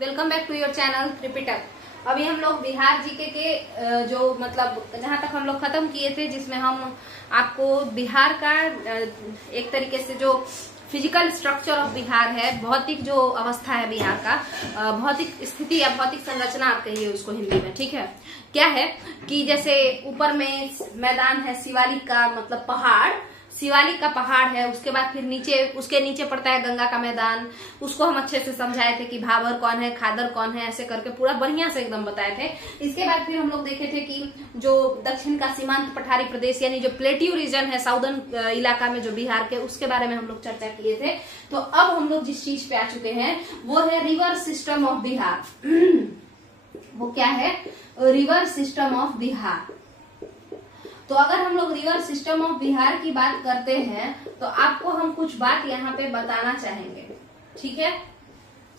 Welcome back to your channel repeater. अभी हम लोग बिहार जीके के जो मतलब जहां तक हम लोग खत्म किए थे, जिसमें हम आपको बिहार का एक तरीके से जो फिजिकल स्ट्रक्चर ऑफ बिहार है, भौतिक जो अवस्था है बिहार का, भौतिक स्थिति या भौतिक संरचना आप कहिए उसको हिंदी में, ठीक है। क्या है कि जैसे ऊपर में मैदान है शिवालिक का, मतलब पहाड़, शिवालिक का पहाड़ है। उसके बाद फिर नीचे, उसके नीचे पड़ता है गंगा का मैदान। उसको हम अच्छे से समझाए थे कि भाबर कौन है, खादर कौन है, ऐसे करके पूरा बढ़िया से एकदम बताए थे। इसके बाद फिर हम लोग देखे थे कि जो दक्षिण का सीमांत पठारी प्रदेश यानी जो प्लेट्यू रीजन है साउदर्न इलाका में जो बिहार के, उसके बारे में हम लोग चर्चा किए थे। तो अब हम लोग जिस चीज पे आ चुके हैं वो है रिवर सिस्टम ऑफ बिहार। वो क्या है? River system of Bihar. तो अगर हम लोग रिवर सिस्टम ऑफ बिहार की बात करते हैं तो आपको हम कुछ बात यहाँ पे बताना चाहेंगे, ठीक है।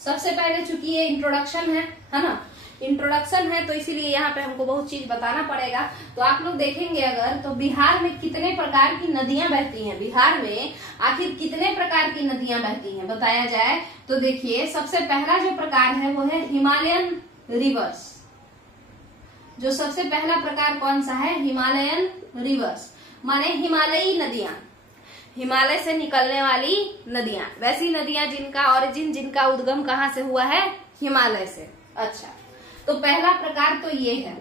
सबसे पहले चूंकि ये इंट्रोडक्शन है ना, इंट्रोडक्शन है तो इसीलिए यहाँ पे हमको बहुत चीज बताना पड़ेगा। तो आप लोग देखेंगे अगर, तो बिहार में कितने प्रकार की नदियां बहती हैं, बिहार में आखिर कितने प्रकार की नदियां बहती हैं बताया जाए तो देखिए, सबसे पहला जो प्रकार है वो है हिमालयन रिवर्स। जो सबसे पहला प्रकार कौन सा है? हिमालयन रिवर्स, माने हिमालयी नदियां, हिमालय से निकलने वाली नदियां, वैसी नदियां जिनका ओरिजिन, जिनका उद्गम कहाँ से हुआ है? हिमालय से। अच्छा, तो पहला प्रकार तो ये है।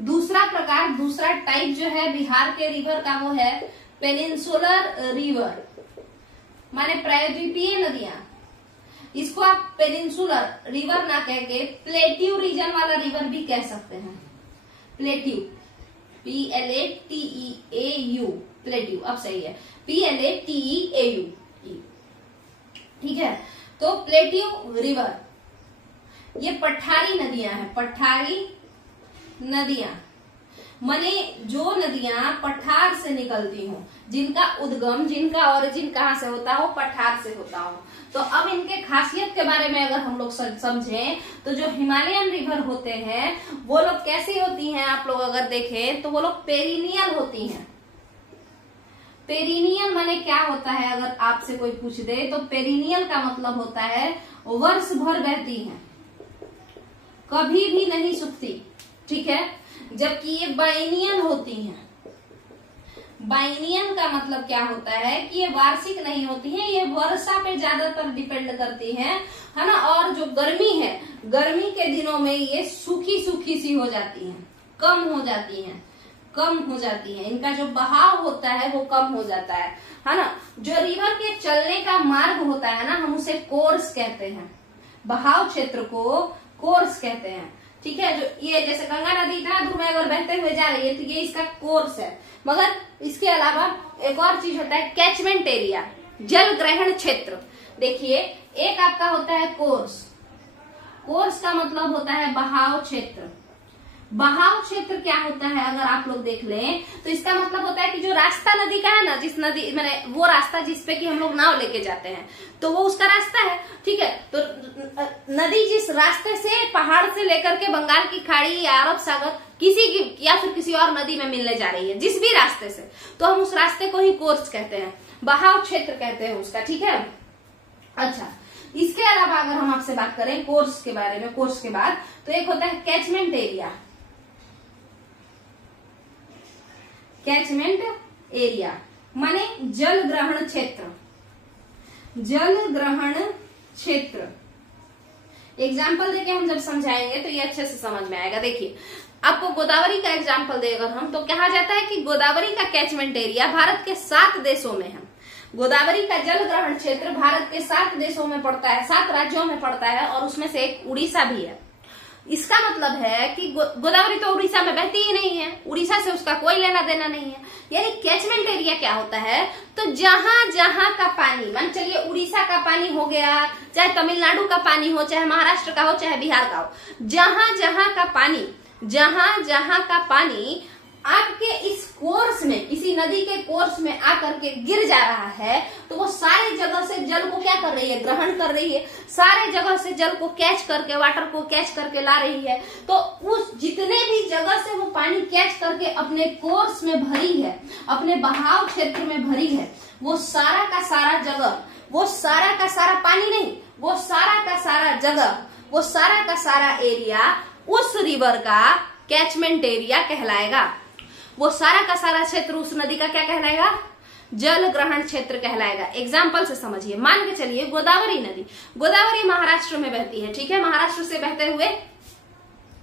दूसरा प्रकार, दूसरा टाइप जो है बिहार के रिवर का वो है पेनिनसुलर रिवर, माने प्रायद्वीपीय नदियां। इसको आप पेनिनसुलर रिवर ना कह के प्लेट्यू रीजन वाला रिवर भी कह सकते हैं। प्लेट्यू, PLATEAU, प्लेट्यू, अब सही है, PLATEAU, ठीक है। तो प्लेट्यू रिवर ये पठारी नदियां हैं, पठारी नदियां माने जो नदियां पठार से निकलती हो, जिनका उद्गम, जिनका ओरिजिन कहाँ से होता हो? पठार से होता हो। तो अब इनके खासियत के बारे में अगर हम लोग समझें तो जो हिमालयन रिवर होते हैं वो लोग कैसी होती हैं, आप लोग अगर देखें तो वो लोग पेरिनियल होती हैं। पेरिनियल माने क्या होता है? अगर आपसे कोई पूछ दे तो पेरिनियल का मतलब होता है वर्ष भर बहती हैं, कभी भी नहीं सूखती, ठीक है। जबकि ये बाइनियल होती हैं। बाइनियल का मतलब क्या होता है कि ये वार्षिक नहीं होती हैं, ये वर्षा पे ज्यादातर डिपेंड करती हैं, है ना। और जो गर्मी है, गर्मी के दिनों में ये सूखी सूखी सी हो जाती हैं, कम हो जाती हैं, कम हो जाती हैं। इनका जो बहाव होता है वो कम हो जाता है ना। जो रिवर के चलने का मार्ग होता है ना, हम उसे कोर्स कहते हैं। बहाव क्षेत्र को कोर्स कहते हैं, ठीक है। जो ये जैसे गंगा नदी इतना दूर में अगर बहते हुए जा रही है तो ये इसका कोर्स है। मगर इसके अलावा एक और चीज होता है कैचमेंट एरिया, जल ग्रहण क्षेत्र। देखिए, एक आपका होता है कोर्स, कोर्स का मतलब होता है बहाव क्षेत्र। बहाव क्षेत्र क्या होता है अगर आप लोग देख लें तो इसका मतलब होता है कि जो रास्ता नदी का है ना, जिस नदी मैंने वो रास्ता जिसपे कि हम लोग नाव लेके जाते हैं, तो वो उसका रास्ता है, ठीक है। तो नदी जिस रास्ते से पहाड़ से लेकर के बंगाल की खाड़ी या अरब सागर किसी की या फिर किसी और नदी में मिलने जा रही है, जिस भी रास्ते से, तो हम उस रास्ते को ही कोर्स कहते हैं, बहाव क्षेत्र कहते हैं उसका, ठीक है। अच्छा, इसके अलावा अगर हम आपसे बात करें कोर्स के बारे में, कोर्स के बाद तो एक होता है कैचमेंट एरिया। कैचमेंट एरिया माने जल ग्रहण क्षेत्र, जल ग्रहण क्षेत्र। एग्जाम्पल देके हम जब समझाएंगे तो ये अच्छे से समझ में आएगा। देखिए, आपको गोदावरी का एग्जाम्पल दे अगर हम, तो कहा जाता है कि गोदावरी का कैचमेंट एरिया भारत के 7 देशों में है। गोदावरी का जल ग्रहण क्षेत्र भारत के 7 देशों में पड़ता है, 7 राज्यों में पड़ता है, और उसमें से एक उड़ीसा भी है। इसका मतलब है कि गोदावरी तो उड़ीसा में बहती ही नहीं है, उड़ीसा से उसका कोई लेना देना नहीं है। यानी कैचमेंट एरिया क्या होता है? तो जहां जहां का पानी, मान चलिए उड़ीसा का पानी हो गया, चाहे तमिलनाडु का पानी हो, चाहे महाराष्ट्र का हो, चाहे बिहार का हो, जहां जहां का पानी, जहां जहां का पानी आपके इस कोर्स में, इसी नदी के कोर्स में आकर के गिर जा रहा है, तो वो सारे जगह से जल को क्या कर रही है? ग्रहण कर रही है। सारे जगह से जल को कैच करके, वाटर को कैच करके ला रही है। तो उस जितने भी जगह से वो पानी कैच करके अपने कोर्स में भरी है, अपने बहाव क्षेत्र में भरी है, वो सारा का सारा जगह, वो सारा का सारा पानी नहीं, वो सारा का सारा जगह, वो सारा का सारा एरिया उस रिवर का कैचमेंट एरिया कहलाएगा। वो सारा का सारा क्षेत्र उस नदी का क्या कहलाएगा? जल ग्रहण क्षेत्र कहलाएगा। एग्जाम्पल से समझिए, मान के चलिए गोदावरी नदी, गोदावरी महाराष्ट्र में बहती है, ठीक है, महाराष्ट्र से बहते हुए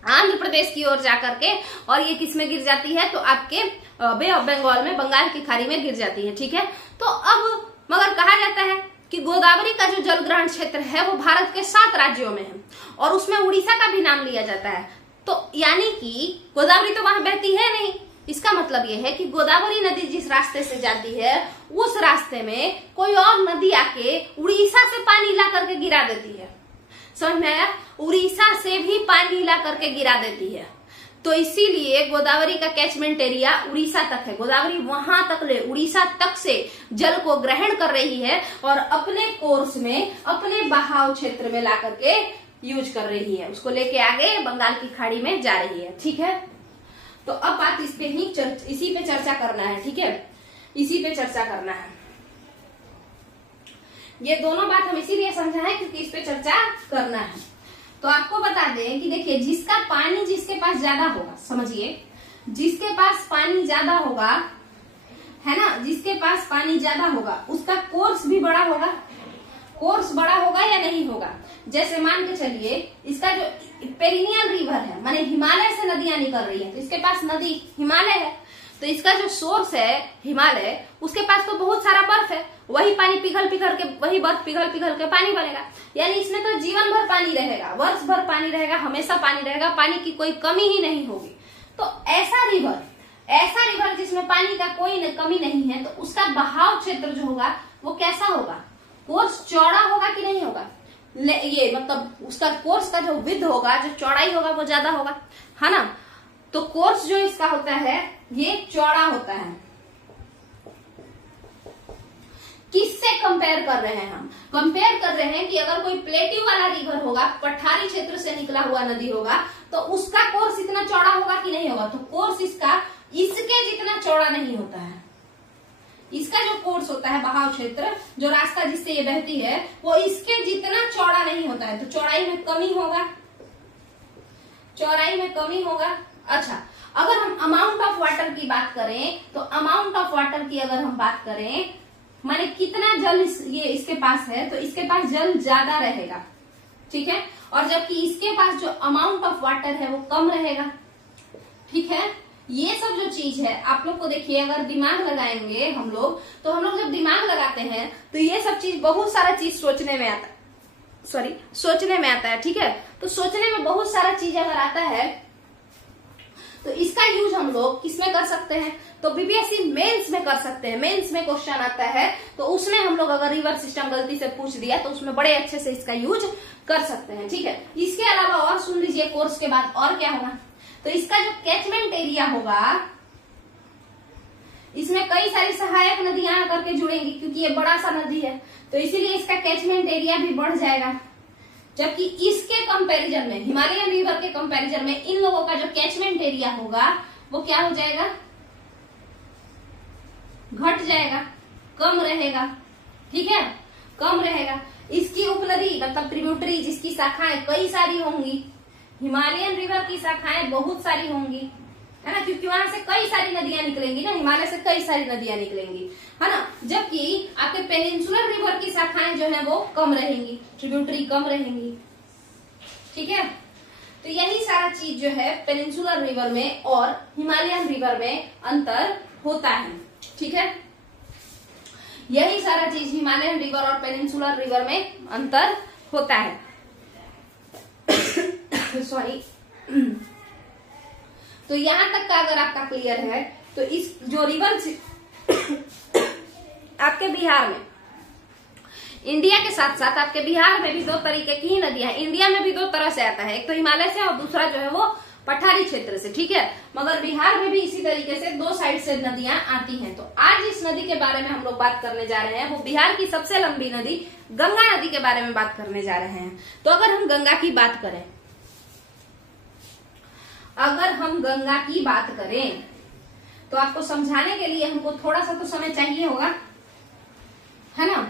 आंध्र प्रदेश की ओर जाकर के, और ये किस में गिर जाती है? तो आपके बे ऑफ बंगाल में, बंगाल की खाड़ी में गिर जाती है, ठीक है। तो अब मगर कहा जाता है कि गोदावरी का जो जल ग्रहण क्षेत्र है वो भारत के 7 राज्यों में है, और उसमें उड़ीसा का भी नाम लिया जाता है। तो यानी कि गोदावरी तो वहां बहती है नहीं, इसका मतलब यह है कि गोदावरी नदी जिस रास्ते से जाती है उस रास्ते में कोई और नदी आके उड़ीसा से पानी ला करके गिरा देती है। समझ में आया? उड़ीसा से भी पानी ला करके गिरा देती है। तो इसीलिए गोदावरी का कैचमेंट एरिया उड़ीसा तक है। गोदावरी वहां तक ले, उड़ीसा तक से जल को ग्रहण कर रही है और अपने कोर्स में, अपने बहाव क्षेत्र में ला करके यूज कर रही है, उसको लेके आगे बंगाल की खाड़ी में जा रही है, ठीक है। तो अब बात इस पे ही इसी पे चर्चा करना है, ठीक है, इसी पे चर्चा करना है। ये दोनों बात हम इसीलिए समझा है क्योंकि इस पे चर्चा करना है। तो आपको बता दें कि देखिए, जिसका पानी जिसके पास ज्यादा होगा, समझिए, जिसके पास पानी ज्यादा होगा, है ना, जिसके पास पानी ज्यादा होगा उसका कोर्स भी बड़ा होगा। कोर्स बड़ा होगा या नहीं होगा? जैसे मान के चलिए इसका जो पेरिनियल रिवर है, माने हिमालय से नदियां निकल रही है, तो इसके पास नदी हिमालय है, तो इसका जो सोर्स है हिमालय, उसके पास तो बहुत सारा बर्फ है, वही पानी पिघल पिघल के, वही बर्फ पिघल पिघल के पानी बनेगा। यानी इसमें तो जीवन भर पानी रहेगा, वर्ष भर पानी रहेगा, हमेशा पानी रहेगा, पानी की कोई कमी ही नहीं होगी। तो ऐसा रिवर जिसमें पानी का कोई कमी नहीं है, तो उसका बहाव क्षेत्र जो होगा वो कैसा होगा? कोर्स चौड़ा होगा कि नहीं होगा? ये मतलब उसका कोर्स का जो विड्थ होगा, जो चौड़ाई होगा वो ज्यादा होगा, है ना। तो कोर्स जो इसका होता है ये चौड़ा होता है। किससे कंपेयर कर रहे हैं हम? कंपेयर कर रहे हैं कि अगर कोई प्लेट्यू वाला रिवर होगा, पठारी क्षेत्र से निकला हुआ नदी होगा, तो उसका कोर्स इतना चौड़ा होगा कि नहीं होगा? तो कोर्स इसका इसके जितना चौड़ा नहीं होता है। इसका जो कोर्स होता है, बहाव क्षेत्र, जो रास्ता जिससे ये बहती है, वो इसके जितना चौड़ा नहीं होता है। तो चौड़ाई में कमी होगा, चौड़ाई में कमी होगा। अच्छा, अगर हम अमाउंट ऑफ वाटर की बात करें, तो अमाउंट ऑफ वाटर की अगर हम बात करें, माने कितना जल ये इसके पास है, तो इसके पास जल ज्यादा रहेगा, ठीक है, और जबकि इसके पास जो अमाउंट ऑफ वाटर है वो कम रहेगा, ठीक है। ये सब जो चीज है आप लोग को देखिए, अगर दिमाग लगाएंगे हम लोग, तो हम लोग जब दिमाग लगाते हैं तो ये सब चीज, बहुत सारा चीज सोचने में आता है, ठीक है। तो सोचने में बहुत सारा चीज अगर आता है तो इसका यूज हम लोग किसमें कर सकते हैं? तो बीपीएससी मेंस में कर सकते हैं। मेंस में क्वेश्चन आता है तो उसमें हम लोग अगर रिवर सिस्टम गलती से पूछ दिया तो उसमें बड़े अच्छे से इसका यूज कर सकते हैं, ठीक है। इसके अलावा और सुन लीजिए, कोर्स के बाद और क्या होगा? तो इसका जो कैचमेंट एरिया होगा, इसमें कई सारी सहायक नदियां आकर के जुड़ेंगी, क्योंकि ये बड़ा सा नदी है, तो इसीलिए इसका कैचमेंट एरिया भी बढ़ जाएगा। जबकि इसके कंपैरिजन में, हिमालयन रिवर के कंपैरिजन में, इन लोगों का जो कैचमेंट एरिया होगा वो क्या हो जाएगा? घट जाएगा, कम रहेगा, ठीक है, कम रहेगा। इसकी उपनदी मतलब ट्रिब्यूटरी, जिसकी शाखाएं कई सारी होंगी, हिमालयन रिवर की शाखाएं बहुत सारी होंगी, है ना, क्योंकि वहां से कई सारी नदियां निकलेंगी ना, हिमालय से कई सारी नदियां निकलेंगी, है ना। जबकि आपके पेनिनसुलर रिवर की शाखाएं जो है वो कम रहेंगी, ट्रिब्यूटरी कम रहेंगी, ठीक है। तो यही सारा चीज जो है पेनिनसुलर रिवर में और हिमालयन रिवर में अंतर होता है, ठीक है। यही सारा चीज हिमालयन रिवर और पेनिनसुलर रिवर में अंतर होता है। सॉरी। तो यहां तक का अगर आपका क्लियर है, तो इस जो रिवर आपके बिहार में, इंडिया के साथ साथ आपके बिहार में भी 2 तरीके की ही नदियां, इंडिया में भी 2 तरह से आता है, एक तो हिमालय से और दूसरा जो है वो पठारी क्षेत्र से, ठीक है। मगर बिहार में भी इसी तरीके से 2 साइड से नदियां आती हैं। तो आज इस नदी के बारे में हम लोग बात करने जा रहे हैं, वो बिहार की सबसे लंबी नदी गंगा नदी के बारे में बात करने जा रहे हैं। तो अगर हम गंगा की बात करें, तो आपको समझाने के लिए हमको थोड़ा सा तो समय चाहिए होगा, है ना।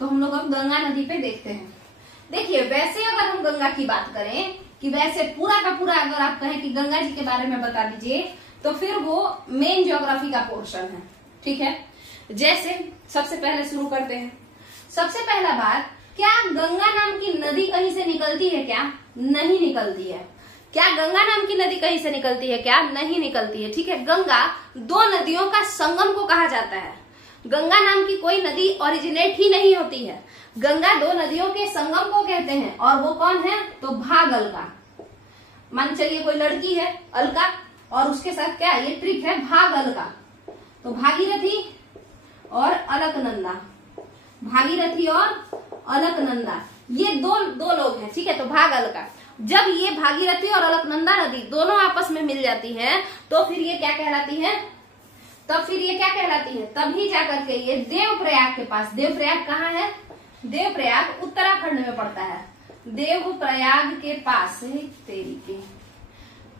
तो हम लोग अब गंगा नदी पे देखते हैं। देखिए वैसे अगर हम गंगा की बात करें कि वैसे पूरा का पूरा अगर आप कहें कि गंगा जी के बारे में बता दीजिए तो फिर वो मेन ज्योग्राफी का पोर्शन है। ठीक है, जैसे सबसे पहले शुरू करते हैं। सबसे पहला बात, क्या गंगा नाम की नदी कहीं से निकलती है क्या? नहीं निकलती है। क्या गंगा नाम की नदी कहीं से निकलती है क्या? नहीं निकलती है। ठीक है, गंगा दो नदियों का संगम को कहा जाता है। गंगा नाम की कोई नदी ओरिजिनेट ही नहीं होती है, गंगा दो नदियों के संगम को कहते हैं। और वो कौन है? तो भाग अलका। मान चलिए कोई लड़की है अलका और उसके साथ क्या ये ट्रिक है भाग अलका, तो भागीरथी और अलकनंदा, भागीरथी और अलकनंदा ये दो लोग हैं। ठीक है, तो भाग अलका, जब ये भागीरथी और अलकनंदा नदी दोनों आपस में मिल जाती है तो फिर ये क्या कहलाती है? तब फिर ये क्या कहलाती है? तभी जाकर के ये देवप्रयाग के पास, देवप्रयाग कहाँ है? देवप्रयाग उत्तराखंड में पड़ता है। देवप्रयाग के पास तेरी के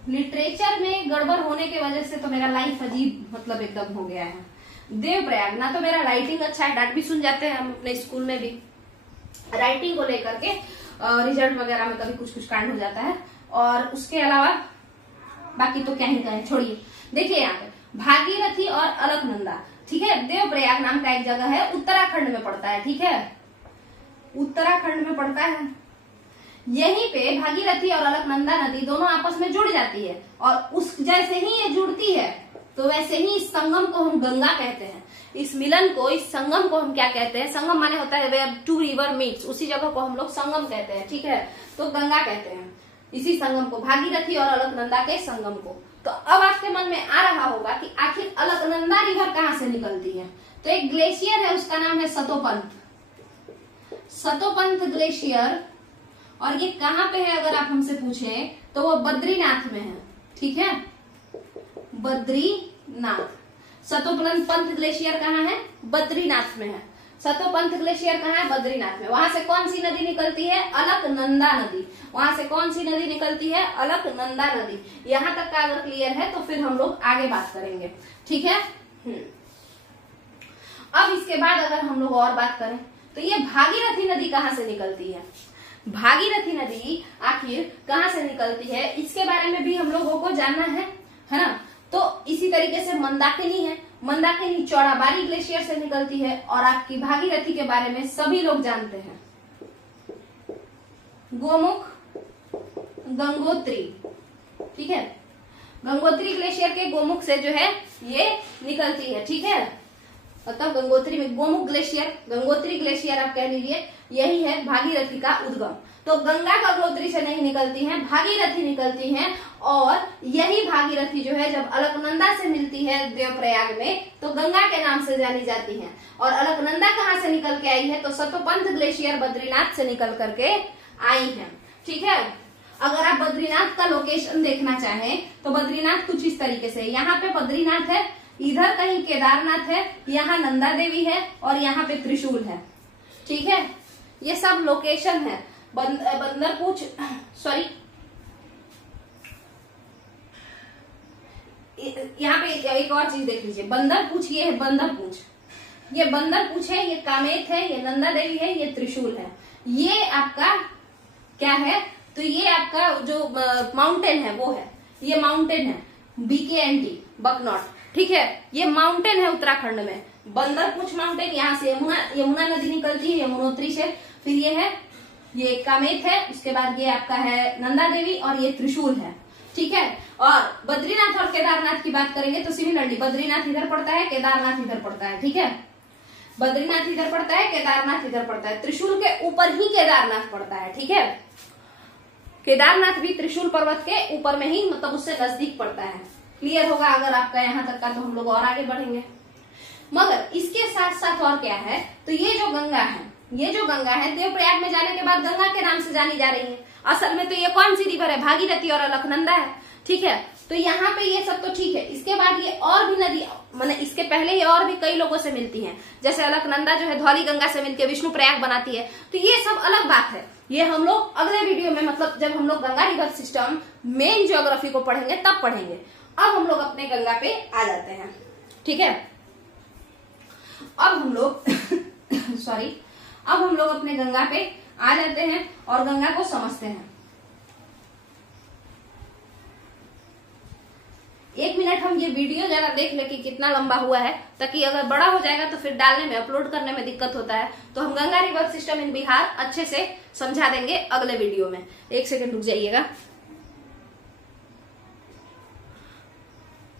लिटरेचर में गड़बड़ होने की वजह से तो मेरा लाइफ अजीब मतलब एकदम हो गया है। देवप्रयाग, ना तो मेरा राइटिंग अच्छा है, डांट भी सुन जाते हैं हम अपने स्कूल में भी राइटिंग को लेकर के, रिजल्ट वगैरह में कभी कुछ कांड हो जाता है। और उसके अलावा बाकी तो क्या ही कहें, छोड़िए। देखिए यहाँ पे भागीरथी और अलकनंदा, ठीक है, देवप्रयाग नाम का एक जगह है, उत्तराखंड में पड़ता है। ठीक है, उत्तराखंड में पड़ता है। यहीं पे भागीरथी और अलकनंदा नदी दोनों आपस में जुड़ जाती है और उस जैसे ही ये जुड़ती है तो वैसे ही इस संगम को हम गंगा कहते हैं। इस मिलन को, इस संगम को हम क्या कहते हैं? संगम माने होता है वेयर टू रिवर मीट्स, उसी जगह को हम लोग संगम कहते हैं। ठीक है, तो गंगा कहते हैं इसी संगम को, भागीरथी और अलकनंदा के संगम को। तो अब आपके मन में आ रहा होगा कि आखिर अलकनंदा रिवर कहाँ से निकलती है? तो एक ग्लेशियर है, उसका नाम है सतोपंथ, सतोपंथ ग्लेशियर। और ये कहाँ पे है अगर आप हमसे पूछें तो वो बद्रीनाथ में है। ठीक है, बद्रीनाथ। सतोपंथ ग्लेशियर कहाँ है? बद्रीनाथ में है। सतोपंथ ग्लेशियर कहाँ है? बद्रीनाथ में। वहां से कौन सी नदी निकलती है? अलकनंदा नदी। वहां से कौन सी नदी निकलती है? अलकनंदा नदी। यहां तक का अगर क्लियर है तो फिर हम लोग आगे बात करेंगे। ठीक है, अब इसके बाद अगर हम लोग और बात करें तो ये भागीरथी नदी कहाँ से निकलती है? भागीरथी नदी आखिर कहाँ से निकलती है, इसके बारे में भी हम लोगों को जानना है ना। तो इसी तरीके से मंदाकिनी है, मंदाकिनी चौड़ाबाड़ी ग्लेशियर से निकलती है। और आपकी भागीरथी के बारे में सभी लोग जानते हैं, गोमुख, गंगोत्री। ठीक है, गंगोत्री ग्लेशियर के गोमुख से जो है ये निकलती है। ठीक है, मतलब गंगोत्री में गोमुख ग्लेशियर, गंगोत्री ग्लेशियर आप कह लीजिए, यही है भागीरथी का उद्गम। तो गंगा गंगोत्री से नहीं निकलती है, भागीरथी निकलती है। और यही भागीरथी जो है जब अलकनंदा से मिलती है देवप्रयाग में तो गंगा के नाम से जानी जाती है। और अलकनंदा कहाँ से निकल के आई है? तो सतोपंथ ग्लेशियर बद्रीनाथ से निकल करके आई है। ठीक है, अगर आप बद्रीनाथ का लोकेशन देखना चाहें तो बद्रीनाथ कुछ इस तरीके से, यहाँ पे बद्रीनाथ है, इधर कहीं केदारनाथ है, यहाँ नंदा देवी है और यहाँ पे त्रिशूल है। ठीक है, ये सब लोकेशन है। बंदरपूछ, सॉरी, यहाँ पे एक और चीज देख लीजिए, बंदरपूछ, ये है बंदरपूछ, ये बंदरपूछ है, ये कामेत है, ये नंदा देवी है, ये त्रिशूल है। ये आपका क्या है? तो ये आपका जो माउंटेन है वो है, ये माउंटेन है BKNT, बकनॉट। ठीक है, ये माउंटेन है उत्तराखंड में, बंदरपूछ माउंटेन। यहाँ से यमुना नदी निकलती है यमुनोत्री से। फिर ये है, ये कामेत है, उसके बाद ये आपका है नंदा देवी और ये त्रिशूल है। ठीक है, और बद्रीनाथ और केदारनाथ की बात करेंगे तो सिमिलरली बद्रीनाथ इधर पड़ता है, केदारनाथ इधर पड़ता है। ठीक है, बद्रीनाथ इधर पड़ता है, केदारनाथ इधर पड़ता है, त्रिशूल के ऊपर ही केदारनाथ पड़ता है। ठीक है, केदारनाथ भी त्रिशूल पर्वत के ऊपर में ही, मतलब उससे नजदीक पड़ता है। क्लियर होगा अगर आपका यहाँ तक का, तो हम लोग और आगे बढ़ेंगे। मगर इसके साथ साथ और क्या है, तो ये जो गंगा है, ये जो गंगा है देवप्रयाग में जाने के बाद गंगा के नाम से जानी जा रही है। असल में तो ये कौन सी रिवर है? भागीरथी और अलकनंदा है। ठीक है, तो यहाँ पे ये सब तो ठीक है। इसके बाद ये और भी नदी, माने इसके पहले ये और भी कई लोगों से मिलती हैं। जैसे अलकनंदा जो है धौली गंगा से मिलकर विष्णु प्रयाग बनाती है। तो ये सब अलग बात है, ये हम लोग अगले वीडियो में, मतलब जब हम लोग Ganga river system main geography को पढ़ेंगे तब पढ़ेंगे। अब हम लोग अपने गंगा पे आ जाते हैं। ठीक है, अब हम लोग सॉरी, अब हम लोग अपने गंगा पे आ जाते हैं और गंगा को समझते हैं। 1 मिनट हम ये वीडियो जरा देख ले कि कितना लंबा हुआ है, ताकि अगर बड़ा हो जाएगा तो फिर डालने में, अपलोड करने में दिक्कत होता है। तो हम Ganga river system in Bihar अच्छे से समझा देंगे अगले वीडियो में। 1 सेकंड रुक जाइएगा।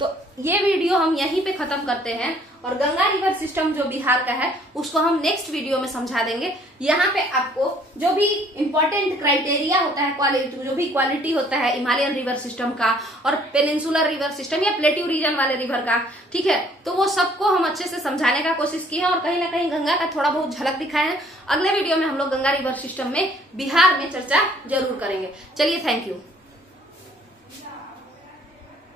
तो ये वीडियो हम यहीं पे खत्म करते हैं और गंगा रिवर सिस्टम जो बिहार का है उसको हम नेक्स्ट वीडियो में समझा देंगे। यहाँ पे आपको जो भी इंपॉर्टेंट क्राइटेरिया होता है, क्वालिटी, जो भी क्वालिटी होता है हिमालयन रिवर सिस्टम का और पेनिनसुलर रिवर सिस्टम या प्लेट्यू रीजन वाले रिवर का, ठीक है, तो वो सबको हम अच्छे से समझाने का कोशिश किए हैं और कहीं ना कहीं गंगा का थोड़ा बहुत झलक दिखाए हैं। अगले वीडियो में हम लोग गंगा रिवर सिस्टम में बिहार में चर्चा जरूर करेंगे। चलिए, थैंक यू।